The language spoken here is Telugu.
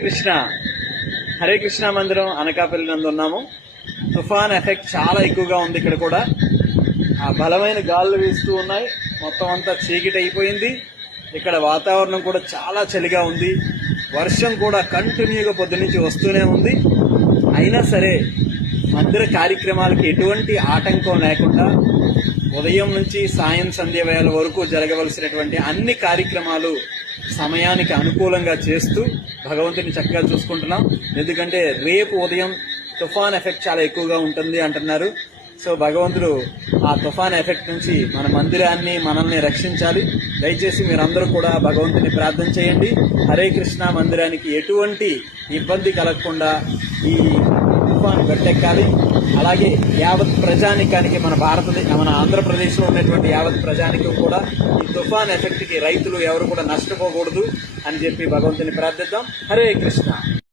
కృష్ణ హరే కృష్ణ మందిరం అనకాపల్లి నందు ఉన్నాము. తుఫాన్ ఎఫెక్ట్ చాలా ఎక్కువగా ఉంది. ఇక్కడ కూడా ఆ బలమైన గాలులు వీస్తూ ఉన్నాయి. మొత్తం అంతా చీకటి అయిపోయింది. ఇక్కడ వాతావరణం కూడా చాలా చలిగా ఉంది. వర్షం కూడా కంటిన్యూగా పొద్దునుంచి వస్తూనే ఉంది. అయినా సరే మందిర కార్యక్రమాలకి ఎటువంటి ఆటంకం లేకుండా ఉదయం నుంచి సాయం సంధ్య వేళ వరకు జరగవలసినటువంటి అన్ని కార్యక్రమాలు సమయానికి అనుకూలంగా చేస్తూ భగవంతుని చక్కగా చూసుకుంటున్నాం. ఎందుకంటే రేపు ఉదయం తుఫాన్ ఎఫెక్ట్ చాలా ఎక్కువగా ఉంటుంది అంటున్నారు. సో భగవంతుడు ఆ తుఫాన్ ఎఫెక్ట్ నుంచి మన మందిరాన్ని మనల్ని రక్షించాలి. దయచేసి మీరందరూ కూడా భగవంతుని ప్రార్థన చేయండి. హరే కృష్ణ మందిరానికి ఎటువంటి ఇబ్బంది కలగకుండా ఈ తుఫాన్ గట్టెక్కాలి. అలాగే యావత్ ప్రజానికానికి మన ఆంధ్రప్రదేశ్లో ఉన్నటువంటి యావత్ ప్రజానికి కూడా ఈ తుఫాన్ ఎఫెక్ట్ కి రైతులు ఎవరు కూడా నష్టపోకూడదు అని చెప్పి భగవంతుని ప్రార్థిద్దాం. హరే కృష్ణ.